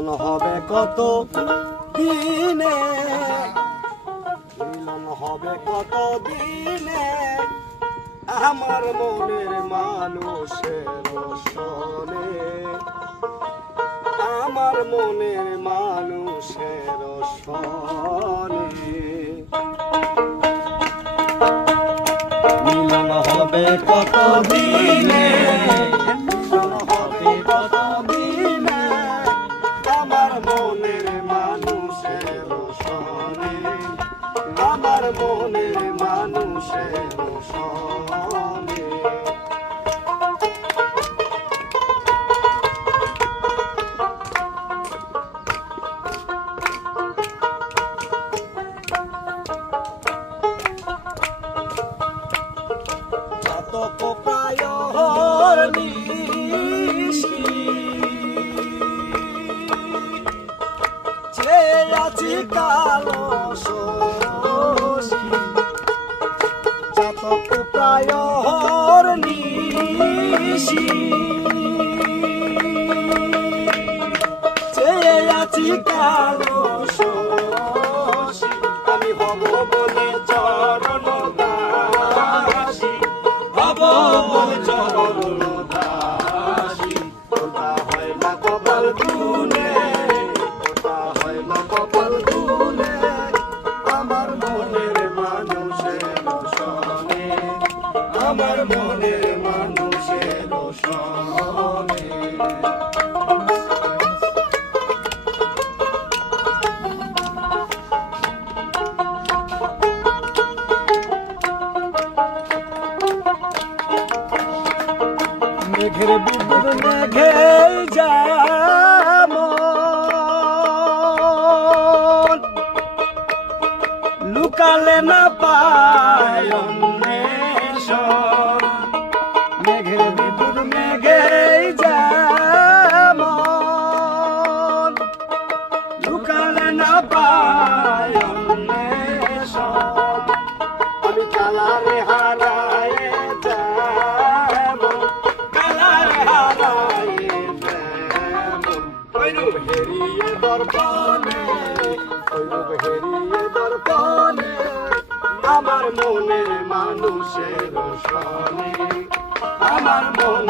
মিলন হবে কত দিনে, মিলন হবে কত দিনে আমার মনের মানুষের সনে, আমার মনের মানুষের সনে। মিলন হবে কত দিনে, মিলন হবে কত দিনে আমার মনের মানুষের সনে, আমার মনের মানুষের সনে। কত প্রায়র নিশি চেয়ে আছি কালো শশী, যত প্রায়র নিশি চেয়ে আছি কালো শশী, আমি হব বলে চরণ দাসী, হব বলে চরণ দাসী। ওটা হয় না কপাল গুনে, ওটা হয় না কপাল গুনে আমার মনের মানুষের সনে, আমার মনের মানুষের সনে। মেঘের বিদ্যুৎ মেঘে যেমন লুকালে না পায় অন্বেষণ, মেঘের বিদ্যুৎ মেঘে যেমন লুকালে না পায় অন্বেষণ, আমি কালারে হারায় হেরিয়ে দর্পণে, হেরিয়ে দর্পণে আমার মনের মানুষের সনে, আমার মন